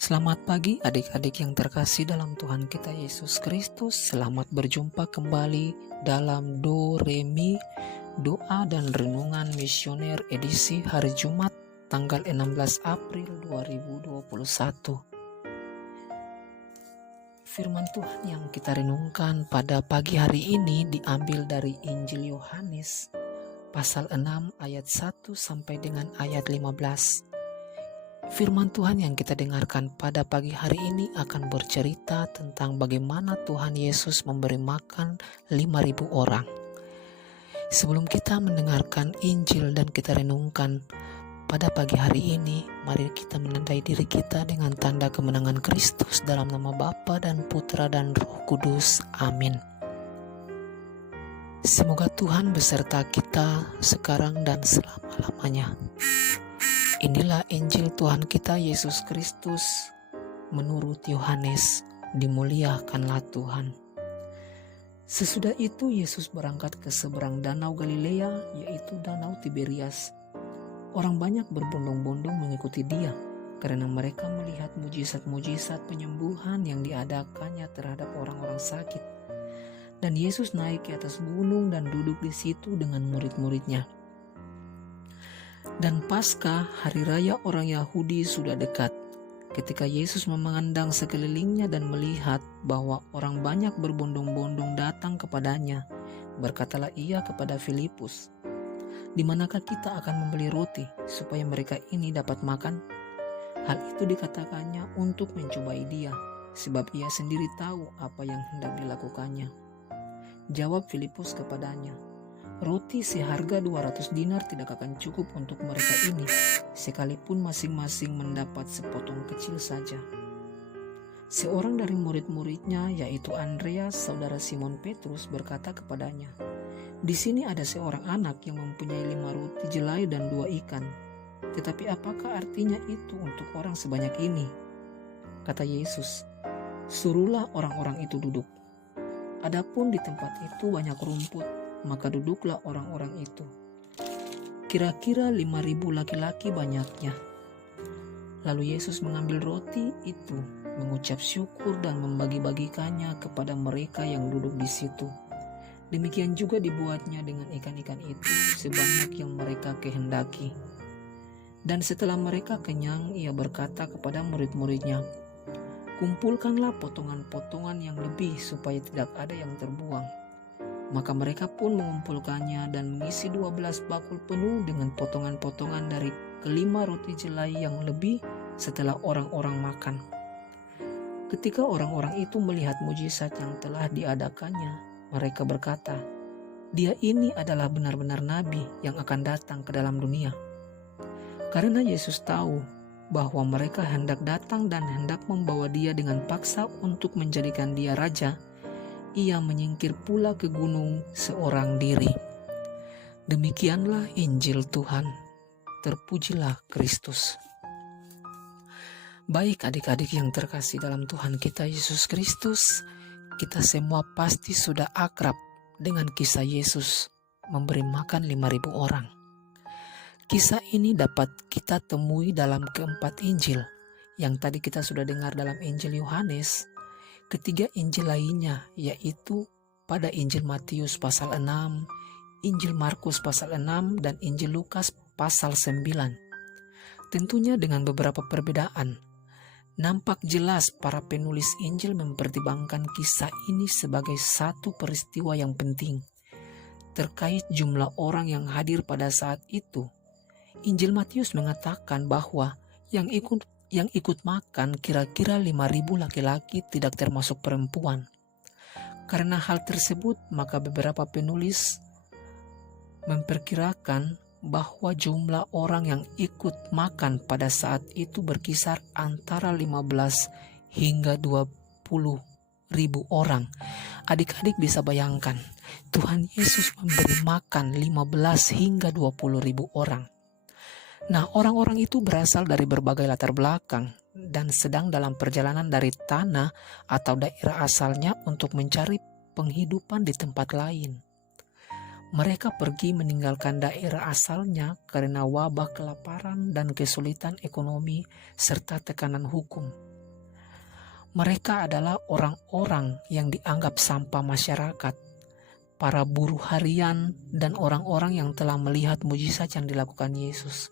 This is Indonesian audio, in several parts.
Selamat pagi adik-adik yang terkasih dalam Tuhan kita Yesus Kristus. Selamat berjumpa kembali dalam Do Re Mi, doa dan renungan misioner edisi hari Jumat tanggal 16 April 2021. Firman Tuhan yang kita renungkan pada pagi hari ini diambil dari Injil Yohanes pasal 6 ayat 1 sampai dengan ayat 15. Firman Tuhan yang kita dengarkan pada pagi hari ini akan bercerita tentang bagaimana Tuhan Yesus memberi makan 5.000 orang. Sebelum kita mendengarkan Injil dan kita renungkan pada pagi hari ini, mari kita menandai diri kita dengan tanda kemenangan Kristus dalam nama Bapa dan Putra dan Roh Kudus. Amin. Semoga Tuhan beserta kita sekarang dan selama-lamanya. Inilah Injil Tuhan kita Yesus Kristus menurut Yohanes. Dimuliakanlah Tuhan. Sesudah itu Yesus berangkat ke seberang danau Galilea, yaitu danau Tiberias. Orang banyak berbondong-bondong mengikuti dia karena mereka melihat mujizat-mujizat penyembuhan yang diadakannya terhadap orang-orang sakit. Dan Yesus naik ke atas gunung dan duduk di situ dengan murid-muridnya. Dan Paskah, hari raya orang Yahudi, sudah dekat. Ketika Yesus memandang sekelilingnya dan melihat bahwa orang banyak berbondong-bondong datang kepadanya, berkatalah ia kepada Filipus, "Di manakah kita akan membeli roti supaya mereka ini dapat makan?" Hal itu dikatakannya untuk mencobai dia, sebab ia sendiri tahu apa yang hendak dilakukannya. Jawab Filipus kepadanya, "Roti seharga 200 dinar tidak akan cukup untuk mereka ini, sekalipun masing-masing mendapat sepotong kecil saja." Seorang dari murid-muridnya, yaitu Andreas, saudara Simon Petrus, berkata kepadanya, "Di sini ada seorang anak yang mempunyai 5 roti jelai dan 2 ikan. Tetapi apakah artinya itu untuk orang sebanyak ini?" Kata Yesus, "Suruhlah orang-orang itu duduk." Adapun di tempat itu banyak rumput, maka duduklah orang-orang itu. Kira-kira 5.000 laki-laki banyaknya. Lalu Yesus mengambil roti itu, mengucap syukur dan membagi-bagikannya kepada mereka yang duduk di situ. Demikian juga dibuatnya dengan ikan-ikan itu sebanyak yang mereka kehendaki. Dan setelah mereka kenyang, ia berkata kepada murid-muridnya, "Kumpulkanlah potongan-potongan yang lebih supaya tidak ada yang terbuang." Maka mereka pun mengumpulkannya dan mengisi 12 bakul penuh dengan potongan-potongan dari kelima roti jelai yang lebih setelah orang-orang makan. Ketika orang-orang itu melihat mujizat yang telah diadakannya, mereka berkata, "Dia ini adalah benar-benar nabi yang akan datang ke dalam dunia." Karena Yesus tahu bahwa mereka hendak datang dan hendak membawa dia dengan paksa untuk menjadikan dia raja, ia menyingkir pula ke gunung seorang diri. Demikianlah Injil Tuhan. Terpujilah Kristus. Baik adik-adik yang terkasih dalam Tuhan kita Yesus Kristus, kita semua pasti sudah akrab dengan kisah Yesus memberi makan 5.000 orang. Kisah ini dapat kita temui dalam keempat Injil yang tadi kita sudah dengar dalam Injil Yohanes. Ketiga Injil lainnya, yaitu pada Injil Matius pasal 6, Injil Markus pasal 6, dan Injil Lukas pasal 9. Tentunya dengan beberapa perbedaan. Nampak jelas para penulis Injil mempertimbangkan kisah ini sebagai satu peristiwa yang penting terkait jumlah orang yang hadir pada saat itu. Injil Matius mengatakan bahwa yang ikut makan kira-kira 5.000 laki-laki, tidak termasuk perempuan. Karena hal tersebut, maka beberapa penulis memperkirakan bahwa jumlah orang yang ikut makan pada saat itu berkisar antara 15 hingga 20.000 orang. Adik-adik bisa bayangkan, Tuhan Yesus memberi makan 15 hingga 20.000 orang. Nah, orang-orang itu berasal dari berbagai latar belakang dan sedang dalam perjalanan dari tanah atau daerah asalnya untuk mencari penghidupan di tempat lain. Mereka pergi meninggalkan daerah asalnya karena wabah kelaparan dan kesulitan ekonomi serta tekanan hukum. Mereka adalah orang-orang yang dianggap sampah masyarakat, para buruh harian, dan orang-orang yang telah melihat mujizat yang dilakukan Yesus.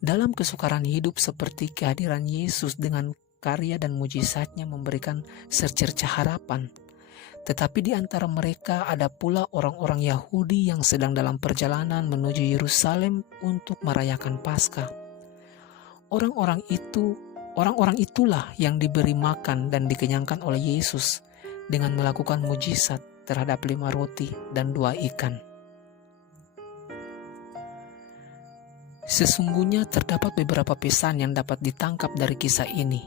Dalam kesukaran hidup seperti kehadiran Yesus dengan karya dan mujizatnya memberikan secercah harapan. Tetapi di antara mereka ada pula orang-orang Yahudi yang sedang dalam perjalanan menuju Yerusalem untuk merayakan Paskah. Orang-orang itulah yang diberi makan dan dikenyangkan oleh Yesus dengan melakukan mujizat terhadap 5 roti dan 2 ikan. Sesungguhnya terdapat beberapa pesan yang dapat ditangkap dari kisah ini.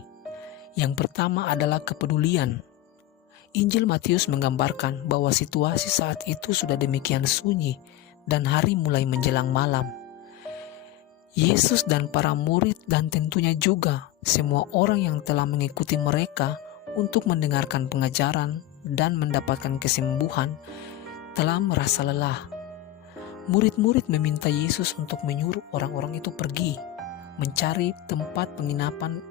Yang pertama adalah kepedulian. Injil Matius menggambarkan bahwa situasi saat itu sudah demikian sunyi dan hari mulai menjelang malam. Yesus dan para murid dan tentunya juga semua orang yang telah mengikuti mereka untuk mendengarkan pengajaran dan mendapatkan kesembuhan telah merasa lelah. Murid-murid meminta Yesus untuk menyuruh orang-orang itu pergi, mencari tempat penginapan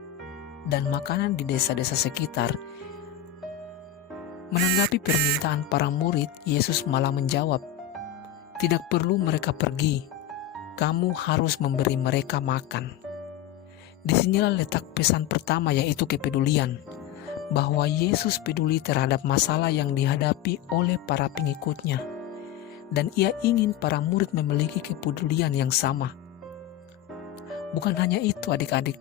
dan makanan di desa-desa sekitar. Menanggapi permintaan para murid, Yesus malah menjawab, "Tidak perlu mereka pergi, kamu harus memberi mereka makan." Disinilah letak pesan pertama, yaitu kepedulian, bahwa Yesus peduli terhadap masalah yang dihadapi oleh para pengikutnya, dan ia ingin para murid memiliki kepedulian yang sama. Bukan hanya itu adik-adik,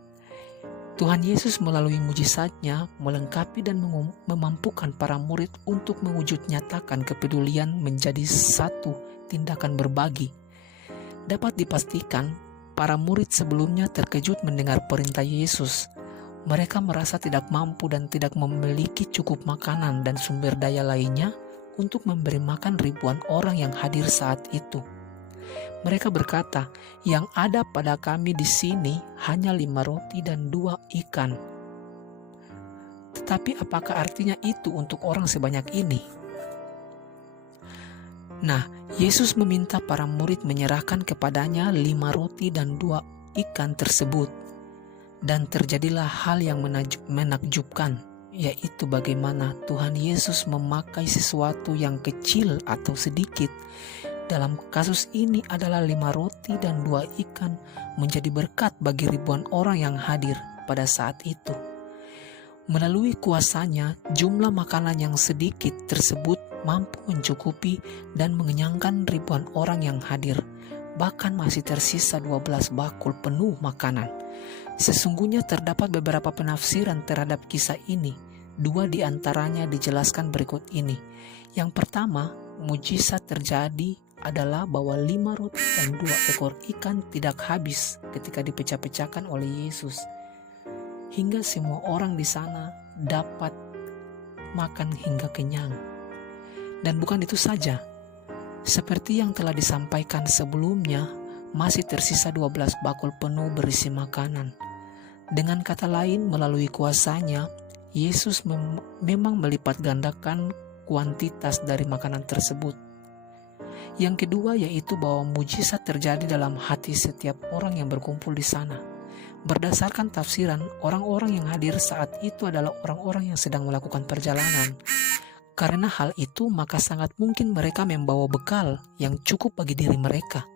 Tuhan Yesus melalui mujizatnya melengkapi dan memampukan para murid untuk mewujud nyatakan kepedulian menjadi satu tindakan berbagi. Dapat dipastikan, para murid sebelumnya terkejut mendengar perintah Yesus. Mereka merasa tidak mampu dan tidak memiliki cukup makanan dan sumber daya lainnya untuk memberi makan ribuan orang yang hadir saat itu. Mereka berkata, "Yang ada pada kami di sini hanya 5 roti dan 2 ikan." Tetapi apakah artinya itu untuk orang sebanyak ini? Nah, Yesus meminta para murid menyerahkan kepadanya 5 roti dan 2 ikan tersebut. Dan terjadilah hal yang menakjubkan, yaitu bagaimana Tuhan Yesus memakai sesuatu yang kecil atau sedikit. Dalam kasus ini adalah 5 roti dan 2 ikan menjadi berkat bagi ribuan orang yang hadir pada saat itu. Melalui kuasanya, jumlah makanan yang sedikit tersebut mampu mencukupi dan mengenyangkan ribuan orang yang hadir. Bahkan masih tersisa 12 bakul penuh makanan. Sesungguhnya terdapat beberapa penafsiran terhadap kisah ini. 2 di antaranya dijelaskan berikut ini. Yang pertama, mujizat terjadi adalah bahwa 5 roti dan 2 ekor ikan tidak habis ketika dipecah-pecahkan oleh Yesus, hingga semua orang di sana dapat makan hingga kenyang. Dan bukan itu saja, seperti yang telah disampaikan sebelumnya, masih tersisa 12 bakul penuh berisi makanan. Dengan kata lain, melalui kuasanya, Yesus memang melipat gandakan kuantitas dari makanan tersebut. Yang kedua yaitu bahwa mujizat terjadi dalam hati setiap orang yang berkumpul di sana. Berdasarkan tafsiran, orang-orang yang hadir saat itu adalah orang-orang yang sedang melakukan perjalanan. Karena hal itu, maka sangat mungkin mereka membawa bekal yang cukup bagi diri mereka.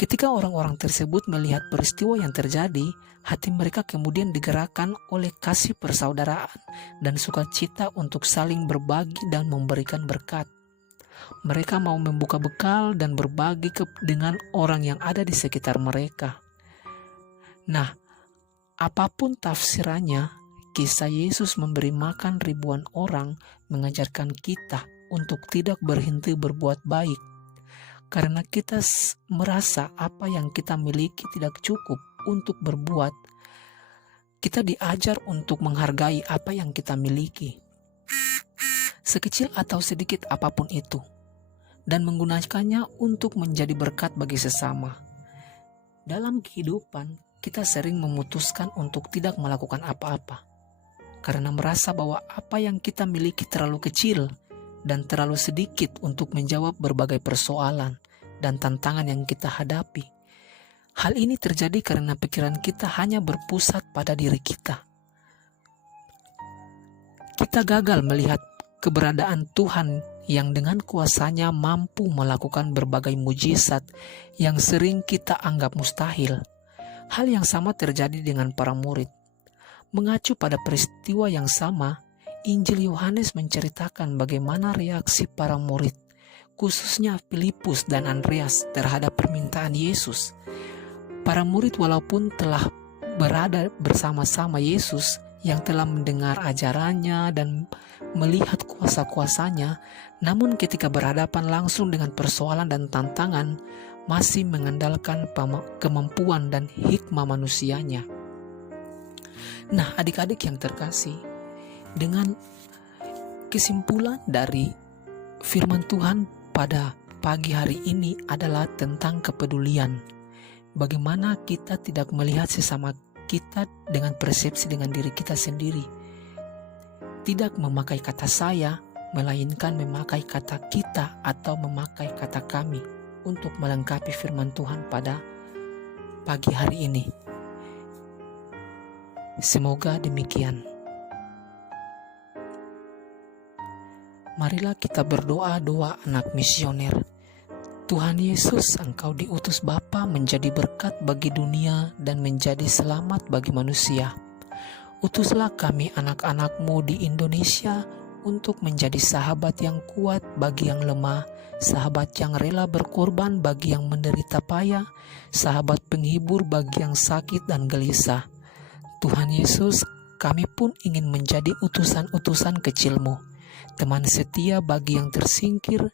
Ketika orang-orang tersebut melihat peristiwa yang terjadi, hati mereka kemudian digerakkan oleh kasih persaudaraan dan sukacita untuk saling berbagi dan memberikan berkat. Mereka mau membuka bekal dan berbagi dengan orang yang ada di sekitar mereka. Nah, apapun tafsirannya, kisah Yesus memberi makan ribuan orang mengajarkan kita untuk tidak berhenti berbuat baik. Karena kita merasa apa yang kita miliki tidak cukup untuk berbuat, kita diajar untuk menghargai apa yang kita miliki, sekecil atau sedikit apapun itu, dan menggunakannya untuk menjadi berkat bagi sesama. Dalam kehidupan, kita sering memutuskan untuk tidak melakukan apa-apa, karena merasa bahwa apa yang kita miliki terlalu kecil dan terlalu sedikit untuk menjawab berbagai persoalan dan tantangan yang kita hadapi. Hal ini terjadi karena pikiran kita hanya berpusat pada diri kita. Kita gagal melihat keberadaan Tuhan yang dengan kuasanya mampu melakukan berbagai mujizat yang sering kita anggap mustahil. Hal yang sama terjadi dengan para murid. Mengacu pada peristiwa yang sama, Injil Yohanes menceritakan bagaimana reaksi para murid, khususnya Filipus dan Andreas terhadap permintaan Yesus. Para murid walaupun telah berada bersama-sama Yesus yang telah mendengar ajarannya dan melihat kuasa-kuasanya, namun ketika berhadapan langsung dengan persoalan dan tantangan, masih mengandalkan kemampuan dan hikmah manusianya. Nah, adik-adik yang terkasih, dengan kesimpulan dari firman Tuhan pada pagi hari ini adalah tentang kepedulian. Bagaimana kita tidak melihat sesama kita dengan persepsi dengan diri kita sendiri. Tidak memakai kata saya, melainkan memakai kata kita atau memakai kata kami untuk melengkapi firman Tuhan pada pagi hari ini. Semoga demikian. Marilah kita berdoa doa anak misioner. Tuhan Yesus, Engkau diutus Bapa menjadi berkat bagi dunia dan menjadi selamat bagi manusia. Utuslah kami anak-anak-Mu di Indonesia untuk menjadi sahabat yang kuat bagi yang lemah, sahabat yang rela berkorban bagi yang menderita payah, sahabat penghibur bagi yang sakit dan gelisah. Tuhan Yesus, kami pun ingin menjadi utusan-utusan kecil-Mu, teman setia bagi yang tersingkir,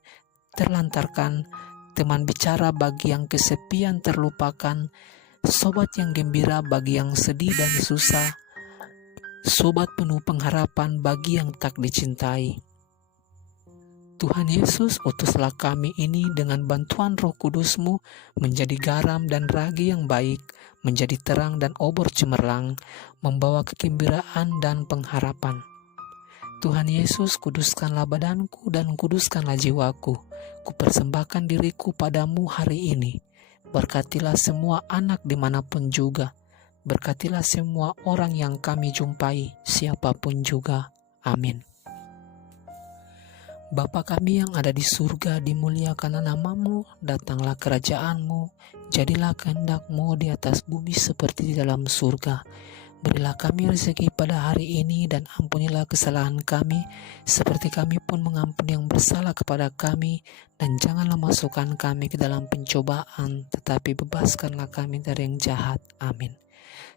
terlantarkan, teman bicara bagi yang kesepian terlupakan, sobat yang gembira bagi yang sedih dan susah, sobat penuh pengharapan bagi yang tak dicintai. Tuhan Yesus, utuslah kami ini dengan bantuan Roh Kudus-Mu menjadi garam dan ragi yang baik, menjadi terang dan obor cemerlang, membawa kegembiraan dan pengharapan. Tuhan Yesus, kuduskanlah badanku dan kuduskanlah jiwaku. Kupersembahkan diriku padamu hari ini. Berkatilah semua anak dimanapun juga. Berkatilah semua orang yang kami jumpai, siapapun juga. Amin. Bapa kami yang ada di surga, dimuliakan nama-Mu, datanglah kerajaan-Mu, jadilah kehendak-Mu di atas bumi seperti di dalam surga. Berilah kami rezeki pada hari ini dan ampunilah kesalahan kami, seperti kami pun mengampuni yang bersalah kepada kami, dan janganlah masukkan kami ke dalam pencobaan, tetapi bebaskanlah kami dari yang jahat. Amin.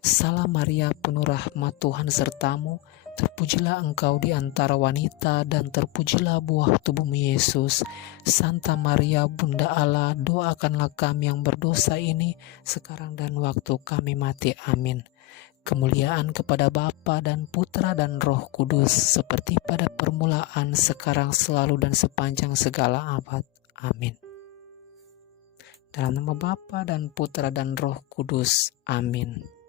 Salam Maria, penuh rahmat Tuhan sertamu, terpujilah engkau di antara wanita dan terpujilah buah tubuhmu Yesus. Santa Maria, Bunda Allah, doakanlah kami yang berdosa ini, sekarang dan waktu kami mati. Amin. Kemuliaan kepada Bapa dan Putra dan Roh Kudus, seperti pada permulaan, sekarang, selalu, dan sepanjang segala abad. Amin. Dalam nama Bapa dan Putra dan Roh Kudus. Amin.